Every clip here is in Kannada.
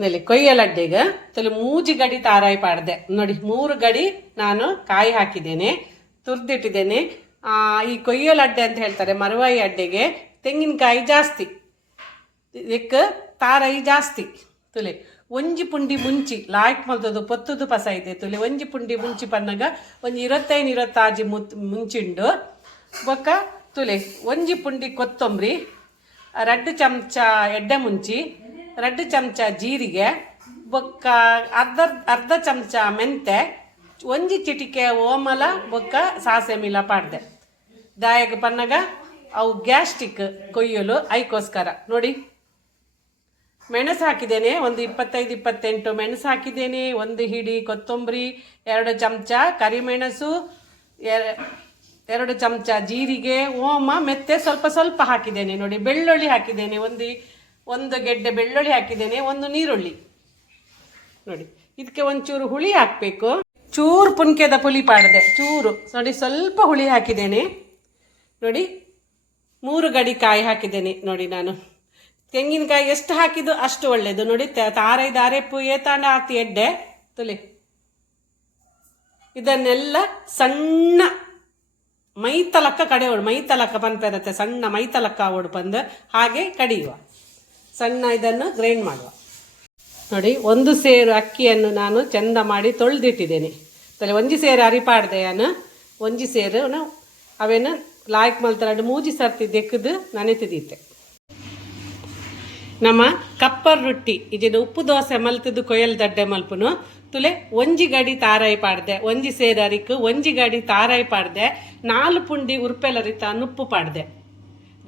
ನೆಲ್ಲಿ ಕೊಯ್ಯಲಡ್ಡೆಗೆ ತಲೆ ಮೂಜಿ ಗಡಿ ತಾರಾಯಿ ಪಾಡ್ದೆ. ನೋಡಿ, ಮೂರು ಗಡಿ ನಾನು ಕಾಯಿ ಹಾಕಿದ್ದೇನೆ, ತುರ್ದಿಟ್ಟಿದ್ದೇನೆ. ಈ ಕೊಯ್ಯಲಡ್ಡೆ ಅಂತ ಹೇಳ್ತಾರೆ, ಮರವಾಯಿ ಅಡ್ಡೆಗೆ ತೆಂಗಿನಕಾಯಿ ಜಾಸ್ತಿ. ಇದಕ್ಕೆ ತಾರಾಯಿ ಜಾಸ್ತಿ. ತುಲೆ, ಒಂಜಿ ಪುಂಡಿ ಮುಂಚಿ, ಲಾಯ್ಕ್ ಮಲ್ದದು ಪೊತ್ತುದು ಪಸ ಇದೆ. ತುಲೆ, ಒಂಜಿ ಪುಂಡಿ ಮುಂಚಿ ಪನ್ನಗ ಒಂದು ಇರತ್ತೈದು ಇರತ್ತಾಜಿ ಮುತ್, ಮುಂಚಿಂಡು. ಬೊಕ್ಕ ತುಲೆ, ಒಂಜಿ ಪುಂಡಿ ಕೊತ್ತಂಬರಿ, ರಡ್ಡು ಚಮಚ ಎಡ್ಡೆ ಮುಂಚಿ ರಡ್ಡು ಚಮಚ ಜೀರಿಗೆ, ಬೊಕ್ಕ ಅರ್ಧ ಅರ್ಧ ಚಮಚ ಮೆಂತೆ ಒಂಜಿ ಚಿಟಿಕೆ ಓಮಲ, ಬೊಕ್ಕ ಸಾಸೆ ಮಿಲ ಪಾಡ್ದೆ. ದಾಯಕ ಪನ್ನಗ, ಅವು ಗ್ಯಾಸ್ಟಿಕ್ ಕೊಯ್ಯಲು ಐಕೋಸ್ಕರ. ನೋಡಿ. ಮೆಣಸು ಹಾಕಿದ್ದೇನೆ, ಒಂದು ಇಪ್ಪತ್ತೈದು, ಇಪ್ಪತ್ತೆಂಟು ಮೆಣಸು ಹಾಕಿದ್ದೇನೆ, ಒಂದು ಹಿಡಿ ಕೊತ್ತಂಬರಿ, ಎರಡು ಚಮಚ ಕರಿಮೆಣಸು, ಎರ- ಎರಡು ಚಮಚ ಜೀರಿಗೆ, ಓಮ ಮೆತ್ತೆ ಸ್ವಲ್ಪ ಸ್ವಲ್ಪ ಹಾಕಿದ್ದೇನೆ. ನೋಡಿ, ಬೆಳ್ಳುಳ್ಳಿ ಹಾಕಿದ್ದೇನೆ, ಒಂದು ಒಂದು ಗೆಡ್ಡೆ ಬೆಳ್ಳುಳ್ಳಿ ಹಾಕಿದ್ದೇನೆ, ಒಂದು ನೀರುಳ್ಳಿ. ನೋಡಿ, ಇದಕ್ಕೆ ಒಂಚೂರು ಹುಳಿ ಹಾಕಬೇಕು. ಚೂರು ಪುನ್ಕೆದ ಪುಲಿ ಪಾಡಿದೆ, ಚೂರು. ನೋಡಿ, ಸ್ವಲ್ಪ ಹುಳಿ ಹಾಕಿದ್ದೇನೆ. ನೋಡಿ, ಮೂರು ಗಡಿ ಕಾಯಿ ಹಾಕಿದ್ದೇನೆ. ನೋಡಿ, ನಾನು. ತೆಂಗಿನಕಾಯಿ ಎಷ್ಟು ಹಾಕಿದ್ದು ಅಷ್ಟು ಒಳ್ಳೆಯದು ನೋಡಿ ತಾರೈದು ತಾರೈ ಪುಯೆ ಏತಾಂಡ ಆತಿ ಎಡ್ಡೆ. ತುಲಿ. ಇದನ್ನೆಲ್ಲ ಸಣ್ಣ ಮೈತಲಕ್ಕ ಕಡೆ ಮೈತಲಕ್ಕ ಪನ್ಪೆರತ್ತೆ ಸಣ್ಣ ಮೈತಲಕ್ಕ ಓಡು ಬಂದು ಹಾಗೆ ಕಡಿಯುವ. ಸಣ್ಣ ಇದನ್ನು ಗ್ರೈಂಡ್ ಮಾಡುವ. ನೋಡಿ, ಒಂದು ಸೇರು ಅಕ್ಕಿಯನ್ನು ನಾನು ಚಂದ ಮಾಡಿ ತೊಳೆದಿಟ್ಟಿದ್ದೇನೆ. ತಲೆ ಒಂಜಿ ಸೇರು ಅರಿಪಾಡ್ದೆ ನಾನು ಒಂಜಿ ಸೇರು ಅವೇನು ಲಾಯ್ಕ್ ಮಲ್ತರಡು ಮೂಜಿ ಸರ್ತಿ ದೆಕ್ಕದು ನನೆತಿದ್ದಿತ್ತೆ ನಮ್ಮ ಕಪ್ಪರ್ ರೊಟ್ಟಿ ಇಜಿನ ಉಪ್ಪು ದೋಸೆ ಮಲ್ತದ್ದು ಕೊಯ್ಯಲ್ ದಡ್ಡೆ ಮಲ್ಪುನು, ತುಲೆ ಒಂಜಿ ಗಡಿ ತಾರಾಯಿ ಪಾಡ್ದೆ, ಒಂಜಿ ಸೇರು ಅರಿಕು, ಒಂಜಿ ಗಡಿ ತಾರಾಯಿ ಪಾಡ್ದೆ, ನಾಲ್ಕು ಪುಂಡಿ ಉರ್ಪೆಲರಿತ ನುಪ್ಪು ಪಾಡ್ದೆ.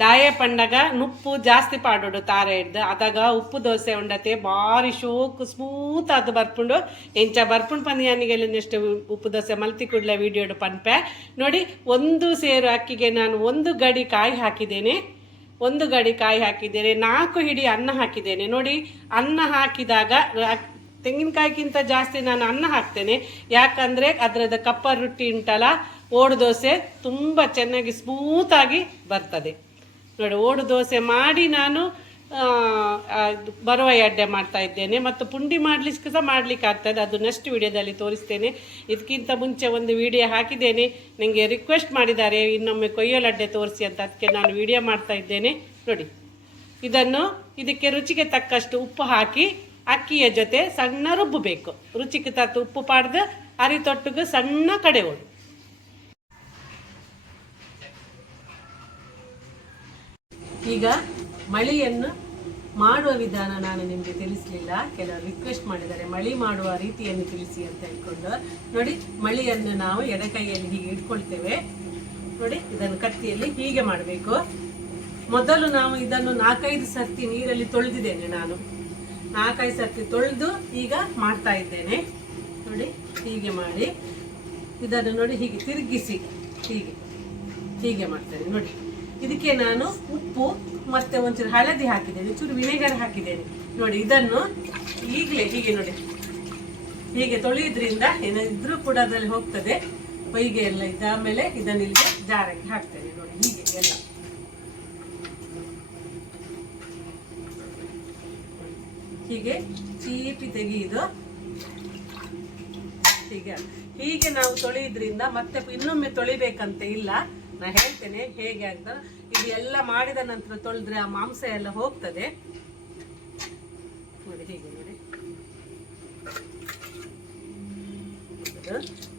ದಾಯ ಪಂಡಗ ನುಪ್ಪು ಜಾಸ್ತಿ ಪಾಡೋಡು ತಾರೆ ಹಿಡ್ದು. ಅದಾಗ ಉಪ್ಪು ದೋಸೆ ಉಂಡತೆ ಭಾರಿ ಶೋಕು ಸ್ಮೂತ್ ಅದು ಬರ್ಪುಂಡು. ಎಂಚ ಬರ್ಪುಂಡು ಪಂದಿಯಾನಿಗೆಲ್ಲ ನೆಕ್ಸ್ಟ್ ಉಪ್ಪು ದೋಸೆ ಮಲ್ತಿ ಕೂಡಲೇ ವಿಡಿಯೋಡು ಪನ್ಪೆ. ನೋಡಿ, ಒಂದು ಸೇರು ಅಕ್ಕಿಗೆ ನಾನು ಒಂದು ಗಡಿ ಕಾಯಿ ಹಾಕಿದ್ದೇನೆ. ಒಂದು ಗಡಿ ಕಾಯಿ ಹಾಕಿದ್ದೇನೆ. ನಾಲ್ಕು ಹಿಡಿ ಅನ್ನ ಹಾಕಿದ್ದೇನೆ. ನೋಡಿ, ಅನ್ನ ಹಾಕಿದಾಗ ತೆಂಗಿನಕಾಯಿಗಿಂತ ಜಾಸ್ತಿ ನಾನು ಅನ್ನ ಹಾಕ್ತೇನೆ. ಯಾಕಂದರೆ ಅದರದ ಕಪ್ಪ ರೊಟ್ಟಿ ಉಂಟಲ್ಲ, ಓಡು ದೋಸೆ ತುಂಬ ಚೆನ್ನಾಗಿ ಸ್ಮೂತಾಗಿ ಬರ್ತದೆ. ನೋಡಿ ಓಡು ದೋಸೆ ಮಾಡಿ ನಾನು ಬರುವ ಅಡ್ಡೆ ಮಾಡ್ತಾ ಇದ್ದೇನೆ ಮತ್ತು ಪುಂಡಿ ಮಾಡಲಿಕ್ಕೆ ಸಹ ಮಾಡಲಿಕ್ಕೆ ಆಗ್ತದೆ. ಅದು ನೆಕ್ಸ್ಟ್ ವಿಡಿಯೋದಲ್ಲಿ ತೋರಿಸ್ತೇನೆ. ಇದಕ್ಕಿಂತ ಮುಂಚೆ ಒಂದು ವಿಡಿಯೋ ಹಾಕಿದ್ದೇನೆ. ನನಗೆ ರಿಕ್ವೆಸ್ಟ್ ಮಾಡಿದ್ದಾರೆ, ಇನ್ನೊಮ್ಮೆ ಕೊಯ್ಯೋಲಡ್ಡೆ ತೋರಿಸಿ ಅಂತ. ಅದಕ್ಕೆ ನಾನು ವಿಡಿಯೋ ಮಾಡ್ತಾ ಇದ್ದೇನೆ. ನೋಡಿ. ಇದನ್ನು, ಇದಕ್ಕೆ ರುಚಿಗೆ ತಕ್ಕಷ್ಟು ಉಪ್ಪು ಹಾಕಿ, ಅಕ್ಕಿಯ ಜೊತೆ ಸಣ್ಣ ರುಬ್ಬಬೇಕು. ರುಚಿಗೆ ತಕ್ಕ ಉಪ್ಪು ಪಾಡ್ದು, ಅರಿತೊಟ್ಟಿಗೆ ಸಣ್ಣ ಕಡೆ ಕಡೆಯೋಡು ಈಗ ಮಳೆಯನ್ನು ಮಾಡುವ ವಿಧಾನ ನಾನು ನಿಮಗೆ ತಿಳಿಸಲಿಲ್ಲ. ಕೆಲವರು ರಿಕ್ವೆಸ್ಟ್ ಮಾಡಿದ್ದಾರೆ. ಮಳಿ ಮಾಡುವ ರೀತಿಯನ್ನು ತಿಳಿಸಿ ಅಂತ ಹೇಳ್ಕೊಂಡು. ನೋಡಿ, ಮಳಿಯನ್ನು ನಾವು ಎಡಕೈಯಲ್ಲಿ ಹೀಗೆ ಇಟ್ಕೊಳ್ತೇವೆ. ನೋಡಿ, ಇದನ್ನು ಕತ್ತಿಯಲ್ಲಿ ಹೀಗೆ ಮಾಡಬೇಕು. ಮೊದಲು ನಾವು ಇದನ್ನು ನಾಲ್ಕೈದು ಸರ್ತಿ ನೀರಲ್ಲಿ ತೊಳೆದಿದ್ದೇನೆ ನಾನು. ನಾಲ್ಕೈದು ಸರ್ತಿ ತೊಳೆದು ಈಗ ಮಾಡ್ತಾ ಇದ್ದೇನೆ. ನೋಡಿ, ಹೀಗೆ ಮಾಡಿ. ಇದನ್ನು ನೋಡಿ, ಹೀಗೆ ತಿರುಗಿಸಿ. ಹೀಗೆ. ಹೀಗೆ ಮಾಡ್ತೇನೆ. ನೋಡಿ. ಇದಕ್ಕೆ ನಾನು ಉಪ್ಪು ಮತ್ತೆ ಒಂಚೂರು ಹಳದಿ ಹಾಕಿದ್ದೇನೆ ಚೂರು ವಿನೆಗರ್ ಹಾಕಿದ್ದೇನೆ. ನೋಡಿ, ಇದನ್ನು ಈಗಲೇ ಹೀಗೆ ನೋಡಿ. ಹೀಗೆ ತೊಳೆಯೋದ್ರಿಂದ ಏನಿದ್ರೂ ಕೂಡ ಅದರಲ್ಲಿ ಹೋಗ್ತದೆ. ಬೈಗೆ ಎಲ್ಲ ಇದ್ದ ಆಮೇಲೆ ಇದನ್ನ ಇಲ್ಲಿ ಜಾರಕ್ಕೆ ಹಾಕ್ತೇನೆ ನೋಡಿ, ಹೀಗೆ ಎಲ್ಲ. ಹೀಗೆ ಚೀಪಿ ತೆಗೆಯುದು ಹೀಗೆ ಹೀಗೆ ನಾವು ತೊಳೆಯೋದ್ರಿಂದ ಮತ್ತೆ ಇನ್ನೊಮ್ಮೆ ತೊಳಿಬೇಕಂತ ಇಲ್ಲ. ನಾ ಹೇಳ್ತೇನೆ, ಹೇಗೆ ಅಂತ. ಇದು ಎಲ್ಲ ಮಾಡಿದ ನಂತರ ತೊಳೆದ್ರೆ ಆ ಮಾಂಸ ಎಲ್ಲ ಹೋಗ್ತದೆ. ನೋಡಿ, ಹೀಗೆ ನೋಡಿ.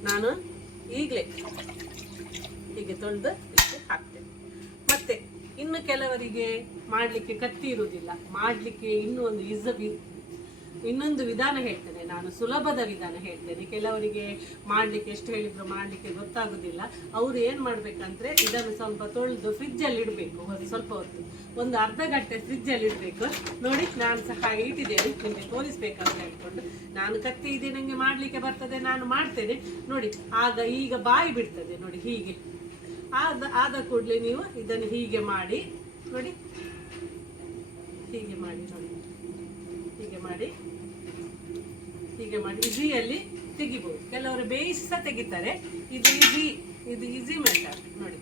ನಾನು ಈಗಲೇ ಹೀಗೆ ತೊಳೆದು ಹಾಕ್ತೇನೆ. ಮತ್ತೆ ಇನ್ನು ಕೆಲವರಿಗೆ ಮಾಡಲಿಕ್ಕೆ ಕತ್ತಿ ಇರುವುದಿಲ್ಲ. ಮಾಡಲಿಕ್ಕೆ ಇನ್ನೂ ಒಂದು ಇಸ ಇನ್ನೊಂದು ವಿಧಾನ ಹೇಳ್ತೇನೆ. ನಾನು ಸುಲಭದ ವಿಧಾನ ಹೇಳ್ತೇನೆ. ಕೆಲವರಿಗೆ ಮಾಡಲಿಕ್ಕೆ ಎಷ್ಟು ಹೇಳಿದ್ರು ಮಾಡಲಿಕ್ಕೆ ಗೊತ್ತಾಗೋದಿಲ್ಲ. ಅವ್ರು ಏನು ಮಾಡ್ಬೇಕಂದ್ರೆ ಇದನ್ನು ಸ್ವಲ್ಪ ತೊಳೆದು ಫ್ರಿಜ್ಜಲ್ಲಿ ಇಡಬೇಕು. ಒಂದು ಸ್ವಲ್ಪ ಹೊತ್ತು. ಒಂದು ಅರ್ಧ ಗಂಟೆ ಫ್ರಿಜ್ಜಲ್ಲಿ ಇಡಬೇಕು. ನೋಡಿ, ನಾನು ಸಹ ಹಾಗೆ ಇಟ್ಟಿದ್ದೇನೆ. ನಿಮಗೆ ತೋರಿಸ್ಬೇಕಂತ ಹೇಳ್ಕೊಂಡು. ನಾನು ಕತ್ತಿ ಇದೆ ನನಗೆ ಮಾಡಲಿಕ್ಕೆ ಬರ್ತದೆ, ನಾನು ಮಾಡ್ತೇನೆ. ನೋಡಿ, ಆಗ ಈಗ ಬಾಯಿ ಬಿಡ್ತದೆ. ನೋಡಿ, ಹೀಗೆ. ಆದ ಆದ ಕೂಡಲೇ ನೀವು ಇದನ್ನು ಹೀಗೆ ಮಾಡಿ, ನೋಡಿ. ಹೀಗೆ ಮಾಡಿ, ನೋಡಿ. ಹೀಗೆ ಮಾಡಿ. ಹೀಗೆ ಮಾಡಿ ಈಸಿಯಲ್ಲಿ ತೆಗಿಬೋದು. ಕೆಲವರು ಬೇಯಿಸಿ ಸಹ ತೆಗಿತಾರೆ. ಇದು ಈಸಿ ಇದು ಈಸಿ ಮೆಥಡ್ ನೋಡಿ.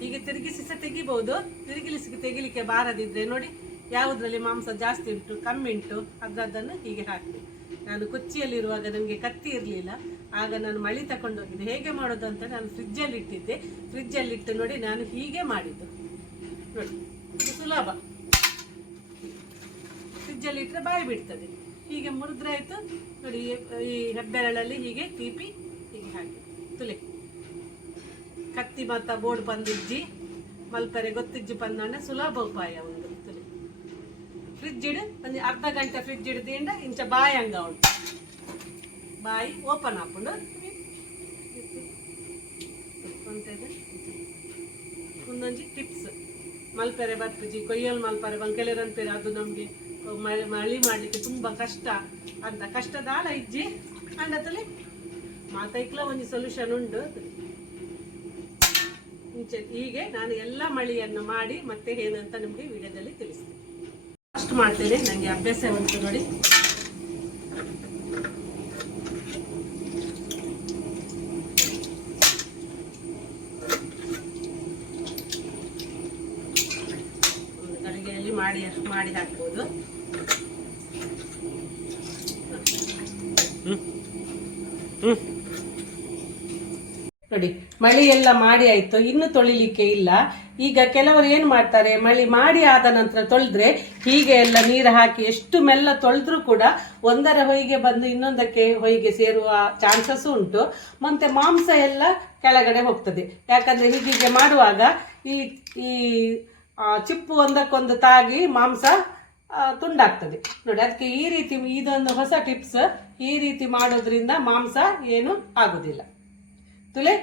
ಹೀಗೆ ತಿರುಗಿಸಿ ಸಹ ತೆಗಿಬಹುದು ತಿರುಗಿಲಿಸಿ ತೆಗಿಲಿಕ್ಕೆ ಬಾರದಿದ್ರೆ ನೋಡಿ ಯಾವುದರಲ್ಲಿ ಮಾಂಸ ಜಾಸ್ತಿ ಉಂಟು, ಕಮ್ಮಿ ಉಂಟು ಅದನ್ನು ಹೀಗೆ ಹಾಕಿ ನಾನು ಕೊಚ್ಚಿಯಲ್ಲಿರುವಾಗ ನನಗೆ ಕತ್ತಿ ಇರಲಿಲ್ಲ. ಆಗ ನಾನು ಮಳಿ ತಗೊಂಡೋಗಿದ್ದೆ ಹೇಗೆ ಮಾಡೋದು ಅಂತ ನಾನು ಫ್ರಿಜ್ಜಲ್ಲಿ ಇಟ್ಟಿದ್ದೆ. ಫ್ರಿಜ್ಜಲ್ಲಿ ಇಟ್ಟು ನೋಡಿ ನಾನು ಹೀಗೆ ಮಾಡಿದ್ದು. ನೋಡಿ ಸುಲಭ. ಫ್ರಿಜ್ಜಲ್ಲಿ ಇಟ್ಟರೆ ಬಾಯಿ ಬಿಡ್ತದೆ. ಹೀಗೆ ಮುರಿದ್ರೆ ಆಯ್ತು. ನೋಡಿ, ಈ- ಹೆಬ್ಬೆರಳಲ್ಲಿ ಹೀಗೆ ತೀಪಿ ಹೀಗೆ ಹಾಕಿ. ತುಲಿ. ಕತ್ತಿ ಮತ್ತ ಬೋರ್ಡ್ ಬಂದಿಜ್ಜಿ. ಮಲ್ಪರೆ ಗೊತ್ತಿಜ್ಜಿ ಪಂದಣ್ಣ ಸುಲಭ ಉಪಾಯ ಒಂದು ತುಲಿ. ಫ್ರಿಡ್ಜ್ ಇಡು, ಒಂದು ಅರ್ಧ ಗಂಟೆ ಫ್ರಿಜ್ ಇಡ್ದಿಂದ ಇಂಚ ಬಾಯಿ ಹಂಗ ಉಂಟು. ಬಾಯಿ ಓಪನ್ ಹಾಕೊಂಡು ಒಂದೊಂಜಿ ಟಿಪ್ಸ್ ಮಲ್ಪೆರೆ ಬರ್ಪುಜಿ ಕೊಯ್ಯಲ್ ಮಲ್ಪರೆ ಬಂಕೆಲೆರಂಪೆರೆ ಅದು ನಮ್ಗೆ ಮಳೆ ಮಾಡ್ಲಿಕ್ಕೆ ತುಂಬಾ ಕಷ್ಟ ಅಂತ. ಕಷ್ಟದಾಲ ಇಜ್ಜಿ ಅಂಡತಲ್ಲಿ ಮಾತೈಕ್ಲ ಒಂದು ಸೊಲ್ಯೂಷನ್ ಉಂಡು. ಮುಂಚೆ ಹೀಗೆ ನಾನು ಎಲ್ಲ ಮಳಿಯನ್ನು ಮಾಡಿ ಮತ್ತೆ ಏನಂತ ನಿಮಗೆ ವಿಡಿಯೋದಲ್ಲಿ ತಿಳಿಸ್ತೀನಿ. ಫಸ್ಟ್ ಮಾಡ್ತೇನೆ. ನನಗೆ ಅಭ್ಯಾಸ ಉಂಟು ನೋಡಿ ಒಂದು ಗಡಿಗೆಯಲ್ಲಿ ಮಾಡಿ ಮಾಡಿ ಹಾಕ್ಬೋದು. ನೋಡಿ ಮಳಿ ಎಲ್ಲ ಮಾಡಿ ಆಯ್ತು. ಇನ್ನು ತೊಳಿಲಿಕ್ಕೆ ಇಲ್ಲ. ಈಗ ಕೆಲವರು ಏನು ಮಾಡ್ತಾರೆ? ಮಳಿ ಮಾಡಿ ಆದ ನಂತರ ತೊಳೆದ್ರೆ ಹೀಗೆ ಎಲ್ಲ ನೀರು ಹಾಕಿ ಎಷ್ಟು ಮೆಲ್ಲ ತೊಳೆದ್ರೂ ಕೂಡ ಒಂದರ ಹೊಯ್ಗೆ ಬಂದು ಇನ್ನೊಂದಕ್ಕೆ ಹೊಯ್ಗೆ ಸೇರುವ ಚಾನ್ಸಸ್ ಉಂಟು. ಮತ್ತೆ ಮಾಂಸ ಎಲ್ಲ ಕೆಳಗಡೆ ಹೋಗ್ತದೆ. ಯಾಕಂದ್ರೆ ಹೀಗೆ ಮಾಡುವಾಗ ಈ ಈ ಚಿಪ್ಪು ಒಂದಕ್ಕೊಂದು ತಾಗಿ ಮಾಂಸ ತುಂಡಾಗ್ತದೆ. ನೋಡಿ, ಅದಕ್ಕೆ ಈ ರೀತಿ ಇದೊಂದು ಹೊಸ ಟಿಪ್ಸ್. ಈ ರೀತಿ ಮಾಡೋದ್ರಿಂದ ಮಾಂಸ ಏನು ಆಗುದಿಲ್ಲ. ತುಲೆ,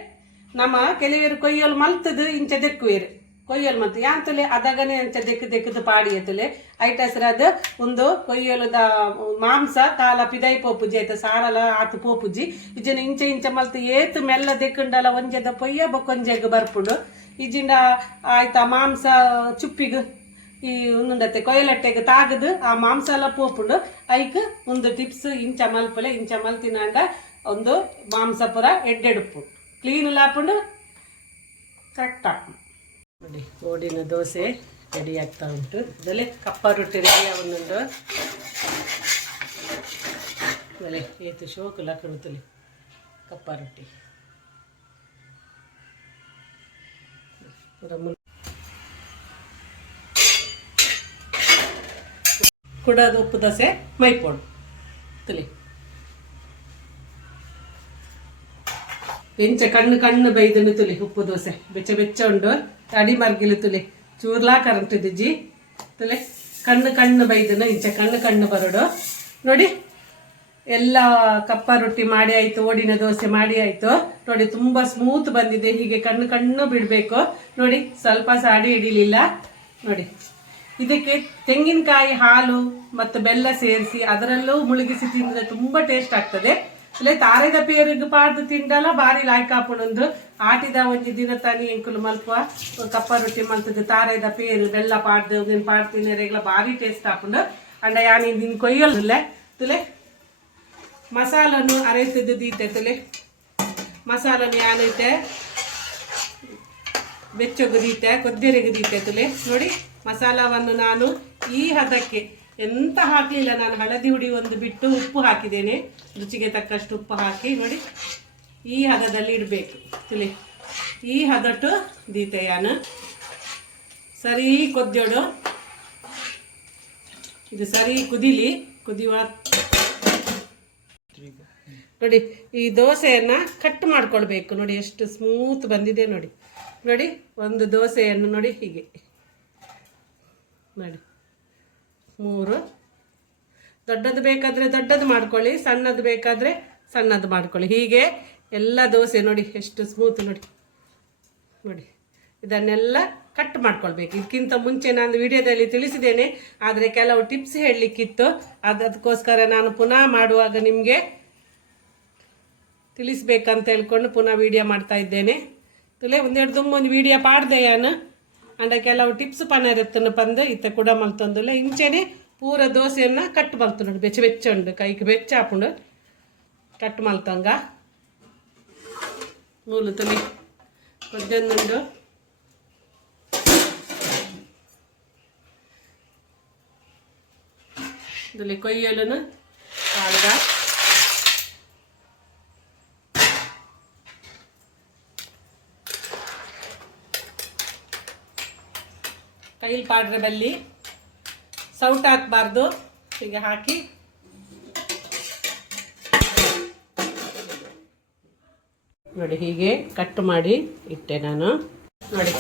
ನಮ್ಮ ಕೆಲವೇರು ಕೊಯ್ಯಲು ಮಲ್ತದು ಇಂಚ ದೆಕ್ಕುವೇರು ಕೊಯ್ಯಲು ಮಲ್ತು, ಯಾನ್ ತುಲೆ? ಅದಗನೆ ಇಂಚ ದೆಕ್ಕು ದೆಕ್ಕದು ಪಾಡಿಯ ತುಲೆ. ಐಟ್ ಹೆಸರದು ಒಂದು ಕೊಯ್ಯಲುದ ಮಾಂಸ, ಕಾಲ ಪಿದೈ ಪೋಪುಜಿ ಆಯ್ತು, ಸಾರಲ ಆತು ಪೋಪುಜಿ ಇಜನ ಇಂಚ ಇಂಚ ಮಲ್ತು ಏತು ಮೆಲ್ಲ ದೆಕ್ಕುಂಡಲ ಒಂಜದ ಪೊಯ್ಯ ಬೊಕ್ಕೊಂಜೆಗ್ ಬರ್ಪುಡು. ಇಜಿಂಡ ಆಯ್ತಾ ಮಾಂಸ ಚುಪ್ಪಿಗ್, ಈ ಒಂದೊಂದತ್ತೆ ಕೊಯ್ಲಟ್ಟೆಗೆ ತಾಗದು, ಆ ಮಾಂಸ ಎಲ್ಲ ಪೋಪುಂಡು. ಐಕ್ ಒಂದು ಟಿಪ್ಸ್ ಇಂಚ ಮಲ್ಪಲೆ, ಇಂಚ ಮಲ್ತಿನಾಂಡ ಒಂದು ಮಾಂಸ ಪುರ ಎಡ್ಡೆಡುಪು ಕ್ಲೀನ್ ಲಾಪುಂಡು ಕರೆಕ್ಟ್ ನೋಡಿ ಓಡಿನ ದೋಸೆ ರೆಡಿ ಆಗ್ತಾ ಉಂಟು. ಅದರಲ್ಲಿ ಕಪ್ಪ ರೊಟ್ಟಿ ರೆಡಿ ಒಂದೊಂದು ಆಮೇಲೆ ಏತು ಶೋಕು ಕಡುತ್ತಲಿ ಕಪ್ಪ ರೊಟ್ಟಿ. ಕುಡದ ಉಪ್ಪು ದಸೆ, ಮೈಪೋಡು. ತುಲಿ. ಬೆಂಚ, ಕಣ್ಣು ಕಣ್ಣು ಬೈದನು ತುಲಿ ಉಪ್ಪು ದೋಸೆ. ಬೆಚ್ಚ ಬೆಚ್ಚ ಉಂಡು. ಅಡಿ ಮರ್ಗಿಲು ತುಲಿ. ಚೂರ್ಲಾ ಕರೆಂಟ್ ಇದ್ದಿಜ್ಜಿ. ತುಲೆ, ಕಣ್ಣು ಕಣ್ಣು ಬೈದನು, ಇಂಚ ಕಣ್ಣು ಕಣ್ಣು ಬರಡು. ನೋಡಿ. ಎಲ್ಲ ಕಪ್ಪ ರೊಟ್ಟಿ ಮಾಡಿ ಆಯಿತು, ಓಡಿನ ದೋಸೆ ಮಾಡಿ ಆಯಿತು. ನೋಡಿ, ತುಂಬಾ ಸ್ಮೂತ್ ಬಂದಿದೆ. ಹೀಗೆ ಕಣ್ಣು ಕಣ್ಣು ಬಿಡಬೇಕು. ನೋಡಿ, ಸ್ವಲ್ಪ ಸಾಡಿ ಹಿಡಿಲಿಲ್ಲ. ನೋಡಿ, ಇದಕ್ಕೆ ತೆಂಗಿನಕಾಯಿ ಹಾಲು ಮತ್ತು ಬೆಲ್ಲ ಸೇರಿಸಿ ಅದರಲ್ಲೂ ಮುಳುಗಿಸಿ ತಿಂದರೆ ತುಂಬಾ ಟೇಸ್ಟ್ ಆಗ್ತದೆ. ಅಲ್ಲೇ ತಾರೆದ ಪೇರಿಗೆ ಪಾಡ್ದು ತಿಂಡಲ್ಲ ಬಾರಿ ಲಾಯ್ಕಾಪುಣಂದು. ಆಟಿದ ಒಂಜಿ ದಿನ ತಾನಿ ಎಂಕುಲು ಮಲ್ಪ ಕಪ್ಪ ರೊಟ್ಟಿ ಮಲ್ತದ್ದು ತಾರೆದ ಪೇರು ಬೆಲ್ಲ ಪಾಡ್ದು ಪಾಡ್ತೀನಿ ರೇಗ್ಲ ಬಾರಿ ಟೇಸ್ಟ್ ಹಾಕೊಂಡು ಅಂಡ ಯಾನಿ ನಿನ್ ಕೊಯ್ಯಲ್ಲ ತುಲೆ? ಮಸಾಲನ್ನು ಅರೆತದ್ದು ದೀತೆ ತುಲೆ. ಮಸಾಲನ್ನು ಯಾನೈತೆ ಬೆಚ್ಚೊಗದೀತೆ ಕೊದ್ದಿರೆಗದೀತೆ ತುಲೆ. ನೋಡಿ, ಮಸಾಲವನ್ನು ನಾನು ಈ ಹದಕ್ಕೆ ಎಂತ ಹಾಕಲಿಲ್ಲ ನಾನು ಹಳದಿ ಹುಡಿ ಒಂದು ಬಿಟ್ಟು ಉಪ್ಪು ಹಾಕಿದ್ದೇನೆ, ರುಚಿಗೆ ತಕ್ಕಷ್ಟು ಉಪ್ಪು ಹಾಕಿ, ನೋಡಿ, ಈ ಹದದಲ್ಲಿ ಇಡಬೇಕು ತಿಳಿ ಈ ಹದಟ್ಟು ದೀತೆ ಯಾನು? ಸರಿ ಕೊದ್ದೋಡು ಇದು ಸರಿ ಕುದಿಲಿ, ಕುದಿಯುವ ನೋಡಿ, ಈ ದೋಸೆಯನ್ನು ಕಟ್ ಮಾಡ್ಕೊಳ್ಬೇಕು. ನೋಡಿ, ಎಷ್ಟು ಸ್ಮೂತ್ ಬಂದಿದೆ ನೋಡಿ. ನೋಡಿ, ಒಂದು ದೋಸೆಯನ್ನು ನೋಡಿ ಹೀಗೆ. ನೋಡಿ. ಮೂರು. ದೊಡ್ಡದು ಬೇಕಾದರೆ ದೊಡ್ಡದು ಮಾಡ್ಕೊಳ್ಳಿ, ಸಣ್ಣದು ಬೇಕಾದರೆ ಸಣ್ಣದು ಮಾಡ್ಕೊಳ್ಳಿ. ಹೀಗೆ ಎಲ್ಲ ದೋಸೆ ನೋಡಿ, ಎಷ್ಟು ಸ್ಮೂತ್ ನೋಡಿ. ನೋಡಿ, ಇದನ್ನೆಲ್ಲ ಕಟ್ ಮಾಡ್ಕೊಳ್ಬೇಕು. ಇದಕ್ಕಿಂತ ಮುಂಚೆ ನಾನು ವಿಡಿಯೋದಲ್ಲಿ ತಿಳಿಸಿದ್ದೇನೆ, ಆದರೆ ಕೆಲವು ಟಿಪ್ಸ್ ಹೇಳಲಿಕ್ಕಿತ್ತು. ಅದು ಅದಕ್ಕೋಸ್ಕರ ನಾನು ಪುನಃ ಮಾಡುವಾಗ ನಿಮಗೆ ತಿಳಿಸ್ಬೇಕಂತ ಹೇಳ್ಕೊಂಡು ಪುನಃ ವಿಡಿಯೋ ಮಾಡ್ತಾ ಇದ್ದೇನೆ. ತುಲೆ, ಒಂದೆರಡು ತುಂಬೊಂದು ವಿಡಿಯೋ ಪಾಡ್ದೆ ಯಾನು? ಅಂಡ ಕೆಲವು ಟಿಪ್ಸ್ ಪನ್ನರತ್ತನ್ನು ಬಂದು ಇತ್ತ ಕೂಡ ಮಲ್ತೊಂದುಲೆ ಇಂಚೆನೆ ಪೂರ ದೋಸೆಯನ್ನು ಕಟ್ ಮಲ್ತು ನೋಡಿ. ಬೆಚ್ಚ ಬೆಚ್ಚ ಉಂಡು. ಕೈಗೆ ಬೆಚ್ಚ ಹಾಕೊಂಡು ಕಟ್ ಮಲ್ತಂಗ. ಮೂಲು ತುಲಿ ಕೊದ್ದೊಂದುಂಡು ഇതിൽ കൊയ്യലിന് പാടുക ಕೈಲಿ ಪಾಡ್ರೆ ಬಲ್ಲಿ ಸೌಟ್ ಹಾಕ್ಬಾರ್ದು ಹೀಗೆ ಹಾಕಿ ನೋಡಿ ಹೀಗೆ ಕಟ್ ಮಾಡಿ ಇಟ್ಟೆ ನಾನು ನೋಡಿ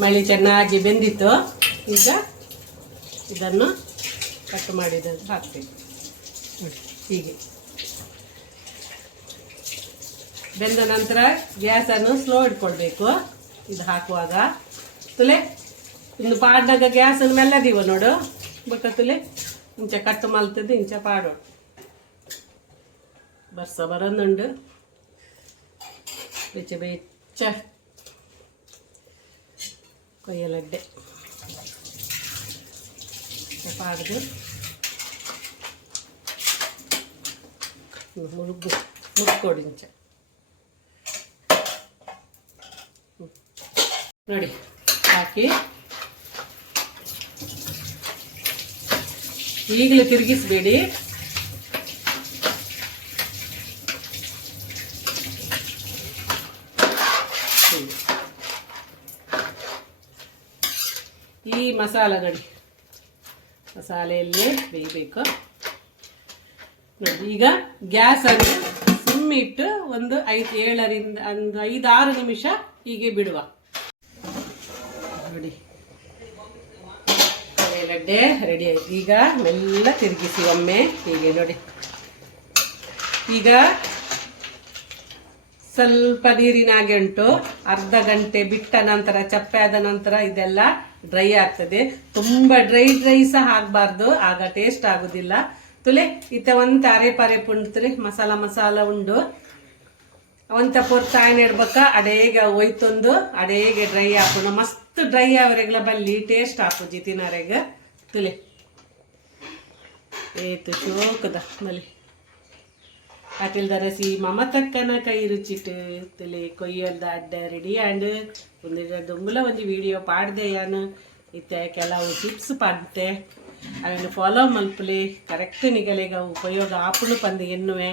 ಮಳಿ ಚೆನ್ನಾಗಿ ಬೆಂದಿತ್ತು ಈಗ ಇದನ್ನು ಕಟ್ ಮಾಡಿದ ಹಾಕ್ಬೇಕು. ನೋಡಿ, ಹೀಗೆ. ಬೆಂದ ನಂತರ ಗ್ಯಾಸನ್ನು ಸ್ಲೋ ಇಟ್ಕೊಳ್ಬೇಕು. ಇದು ಹಾಕುವಾಗ ತುಲೆ ಇನ್ನು ಪಾಡ್ನಾಗ ಗ್ಯಾಸನ್ನು ಮೆಲ್ಲದೀವ ನೋಡು. ಬಟ್ಟ ತುಲೆ? ಇಂಚ ಕಟ್ಟು ಮಲ್ತದ್ದು ಇಂಚ ಪಾಡು. ಬರ್ಸ ಬರೋದುಂಡು ಬೆಚ್ಚ ಬೆಚ್ಚ. ಕೊಯ್ಯಲಡ್ಡೆ. ಪಾಡ್ದು. ಮುರುಗು ಮುರುಕೊಡಿ ಇಂಚ ಹ್ಮ್. ನೋಡಿ ಹಾಕಿ ಈಗಲೂ ತಿರುಗಿಸ್ಬೇಡಿ. ಈ ಮಸಾಲ ನೋಡಿ ಮಸಾಲೆಯಲ್ಲೇ ಬೇಯಬೇಕು ನೋಡಿ, ಈಗ ಗ್ಯಾಸನ್ನು ಸಿಮ್ಮಿಟ್ಟು ಒಂದು ಐದು ಏಳರಿಂದ, ಒಂದು ಐದಾರು ನಿಮಿಷ ಹೀಗೆ ಬಿಡುವ. ನೋಡಿ. ಲಡ್ಡೆ ರೆಡಿ ಆಯ್ತು. ಈಗ ಮೆಲ್ಲ ತಿರುಗಿಸಿ ಒಮ್ಮೆ ಹೀಗೆ ನೋಡಿ. ಈಗ ಸ್ವಲ್ಪ ನೀರಿನಾಗೆ ಉಂಟು. ಅರ್ಧ ಗಂಟೆ ಬಿಟ್ಟ ನಂತರ, ಚಪ್ಪೆ ಆದ ನಂತರ ಇದೆಲ್ಲ ಡ್ರೈ ಆಗ್ತದೆ. ತುಂಬಾ ಡ್ರೈ ಡ್ರೈ ಸಹ ಆಗಬಾರ್ದು. ಆಗ ಟೇಸ್ಟ್ ಆಗುದಿಲ್ಲ. ತುಲೆ, ಇತ್ತ ಒಂದು ಅರೆ ಪಾರೆ ಪುಂಡು ತುಲೆ, ಮಸಾಲ ಮಸಾಲ ಉಂಡು. ಅವಂತ ತಾಯಿನ ಇಡ್ಬೇಕ, ಅಡೇಗೆ ಒಯ್ತೊಂದು ಅಡೇಗೆ ಡ್ರೈ ಹಾಕೋಣ. ಮಸ್ತ್ ಡ್ರೈ ಆವರೆಗ್ಲ ಬಲ್ಲಿ, ಟೇಸ್ಟ್ ಹಾಕೋಜಿ ತಿನ್ನೋರೆಗ ತುಲೆ. ಏತು ಶೋಕದ ಮಲಿ ಅಟಿಲ್ದ ರಸಿ ಮಮತಕ್ಕನ ಕೈ ರುಚಿಟ್. ತುಲೆ, ಕೊಯ್ಯಲ್ದ ಅಡ್ಡ ರೆಡಿ ಆಂಡ್. ಒಂದು ದುಂಬುಲ ಒಂದು ವಿಡಿಯೋ ಪಾಡ್ದೆ ಯಾನು. ಇತ್ತೆ ಕೆಲವು ಟಿಪ್ಸ್ ಪಾಡ್ತೆ. ಅವನ್ನು ಫಾಲೋ ಮಲ್ಪಲಿ ಕರೆಕ್ಟ್ ನಿಗಲೆಗ ಉಪಯೋಗ ಆಪುನು ಪಂದು ಎನ್ನುವೆ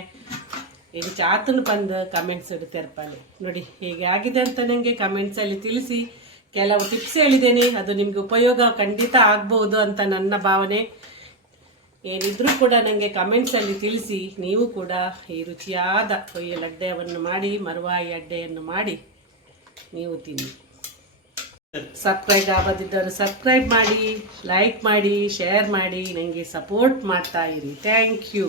ಈಗ ಚಾತನ ಬಂದು ಕಮೆಂಟ್ಸ್ ಇಡ್ತಿರ್ಪಲ್ಲಿ ನೋಡಿ ಹೇಗೆ ಆಗಿದೆ ಅಂತ ನನಗೆ ಕಮೆಂಟ್ಸಲ್ಲಿ ತಿಳಿಸಿ ಕೆಲವು ಟಿಪ್ಸ್ ಹೇಳಿದ್ದೇನೆ ಅದು ನಿಮಗೆ ಉಪಯೋಗ ಖಂಡಿತ ಆಗ್ಬೋದು ಅಂತ ನನ್ನ ಭಾವನೆ ಏನಿದ್ರೂ ಕೂಡ ನನಗೆ ಕಮೆಂಟ್ಸಲ್ಲಿ ತಿಳಿಸಿ ನೀವು ಕೂಡ ಈ ರುಚಿಯಾದ ಕೊಯ್ಯಲ್ ಅಡ್ಡೆಯನ್ನು ಮಾಡಿ ಮರುವಾಯಿ ಅಡ್ಡೆಯನ್ನು ಮಾಡಿ ನೀವು ತಿನ್ನಿ ಸಬ್ಸ್ಕ್ರೈಬ್ ಆಗದಿದ್ದವರು ಸಬ್ಸ್ಕ್ರೈಬ್ ಮಾಡಿ ಲೈಕ್ ಮಾಡಿ ಶೇರ್ ಮಾಡಿ ನನಗೆ ಸಪೋರ್ಟ್ ಮಾಡ್ತಾ ಇರಿ. Thank you